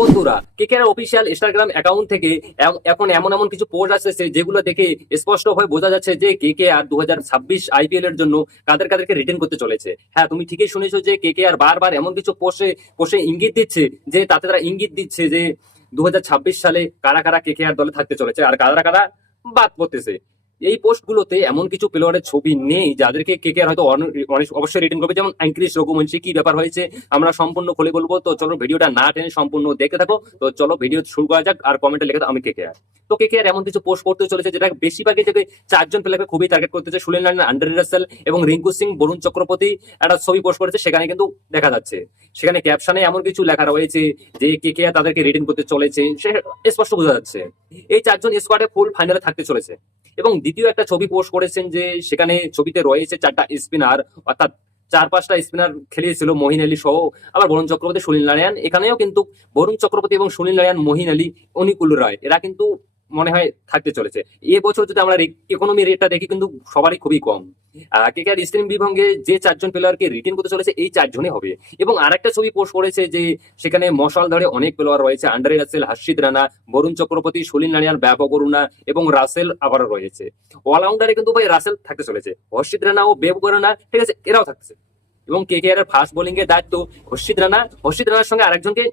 বন্ধুরা, KKR official Instagram account থেকে এখন এমন এমন কিছু পোস্ট আসছে যেগুলো দেখে স্পষ্টভাবে বোঝা যাচ্ছে যে কেকেআর 2026 আইপিএল এর জন্য কাদেরকে রিটেন করতে চলেছে। হ্যাঁ, তুমি ঠিকই শুনেছো যে কেকেআর বারবার এমন কিছু পোস্টে পোস্টে ইঙ্গিত দিচ্ছে, যে তাতে তারা ইঙ্গিত দিচ্ছে যে 2026 সালে কারা কারা কেকেআর দলে থাকতে চলেছে আর কারা কারা বাদ পড়তেছে। এই পোস্টগুলোতে এমন কিছু প্লেয়ারের ছবি নেই যাদেরকে কেকেআর হয়তো অবশ্যই রিটেন করবে, যেমন অ্যাঙ্ক্রিস রঘুবংশী। কি ব্যাপার হয়েছে আমরা সম্পূর্ণ খুলে বলবো, তো চলো ভিডিওটা না টেনে সম্পূর্ণ দেখতে থাকো। তো চলো ভিডিও শুরু করা যাক, আর কমেন্টে লিখে দাও আমি কেকেআর। তো কেকেআর এমন কিছু পোস্ট করতে চলেছে যেটা বেশিরভাগই থেকে চারজন প্লেয়ারকে খুবই টার্গেট করতেছে। সুনীল নারায়ণ, আন্ড্রে রাসেল এবং রিঙ্কু সিং, বরুণ চক্রবর্তী একটা ছবি পোস্ট করেছে, সেখানে কিন্তু দেখা যাচ্ছে, সেখানে ক্যাপশনে এমন কিছু লেখা রয়েছে যে কেকেআর তাদেরকে রিটেন করতে চলেছে, সে স্পষ্ট বোঝা যাচ্ছে এই চারজন স্কোয়াডে ফুল ফাইনালে থাকতে চলেছে। এবং দ্বিতীয় একটা ছবি পোস্ট করেছেন যে সেখানে ছবিতে রয়েছে চারটা স্পিনার, অর্থাৎ চার পাঁচটা স্পিনার খেলিয়েছিল মহিন আলী সহ, আবার বরুণ চক্রবর্তী, সুনীল নারায়ণ। এখানেও কিন্তু বরুণ চক্রবর্তী এবং সুনীল নারায়ণ, মহিন আলী, অনুকূল রায় এরা কিন্তু মনে হয় থাকতে চলেছে। এবছর যদি আমরা ইকোনমি রেটটা দেখি কিন্তু সবারই খুবই কম। কেকেআর স্ট্রিম বিভাগে যে চারজন প্লেয়ারকে রিটেন করতে চলেছে এই চারজনই হবে। এবং আরেকটা ছবি পোস্ট করেছে যে সেখানে মশাল ধরে অনেক প্লেয়ার রয়েছে, আন্ড্রে রাসেল, হর্ষিত রানা, বরুণ চক্রবর্তী, সুনীল নারায়ণ, ব্যাপক অরুণা এবং রাসেল আবারও রয়েছে। অলরাউন্ডারে কিন্তু ভাই রাসেল থাকতে চলেছে, হর্ষিত রানা ও বেব রানা, ঠিক আছে, এরাও থাকছে। এবং কেকেআর এর ফাস্ট বোলিং এর দায়িত্ব হর্ষিত রানার সঙ্গে আরেকজনকে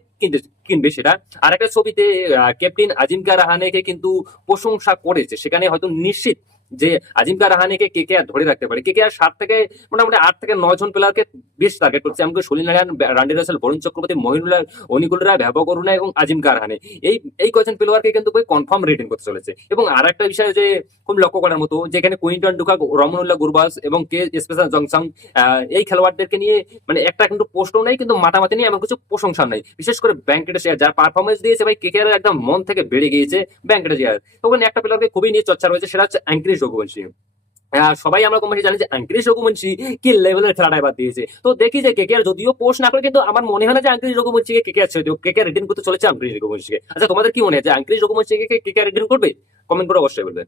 কিনবে সেটা। আর একটা ছবিতে ক্যাপ্টেন আজিমকা রাহানেকে কিন্তু প্রশংসা করেছে, সেখানে হয়তো নিশ্চিত যে আজিমকা রাহানেকে কেকেআর ধরে রাখতে পারে। কেকেআর 7 থেকে মোটামুটি 8 থেকে 9 জন প্লেয়ারকে বেশ টার্গেট করছে, এমনকি সুনীল নারায়ণ, রান্ডি রাসেল, বরুণ চক্রবর্তী, মহিনুল্লাহ, অনিকুল রায়, ভ্যাপক অরুণা এবং আজিমকা রাহানে, এই কয়েকজন প্লেয়ারকে কিন্তু কনফার্ম রিটেন করতে চলেছে। এবং আর একটা বিষয় যে খুব লক্ষ্য করার মতো, যেখানে কুইন্টন ডুকাক, রমনুল্লাহ গুরবাস এবং কে স্পেশাল জংসাং, এই খেলোয়াড়দেরকে নিয়ে মানে একটা কিন্তু পোস্টও নেই, কিন্তু মাতামাতি নিয়ে এমন কিছু প্রশংসা নেই। বিশেষ করে ব্যাংকেটে শেয়ার যার পারফরমেন্স দিয়েছে ভাই, কেকেআর একদম মন থেকে বেড়ে গিয়েছে ব্যাংকেটে শেয়ার। ওখানে একটা প্লেয়ারকে খুবই নিয়ে চর্চা রয়েছে, সেটা হচ্ছে অ্যাঙ্ক্রিস রঘুবংশী। সবাই আমরা কম বেশি জানি যে অ্যাঙ্ক্রিস রঘুবংশী কি লেভেলের খেলাটা এবার দিয়েছে। তো দেখি যে কেকেআর যদিও পোস্ট না করে, কিন্তু আমার মনে হয় না যে অ্যাঙ্ক্রিস রঘুবংশীকে কেকেআর ছেড়ে দেবে। কেকেআর রিটেন করতে চলেছে অ্যাঙ্ক্রিস রঘুবংশীকে। আচ্ছা, তোমাদের কি মনে হয় যে অ্যাঙ্ক্রিস রঘুবংশীকে কেকেআর রিটেন করবে? কমেন্ট করে অবশ্যই বলবেন।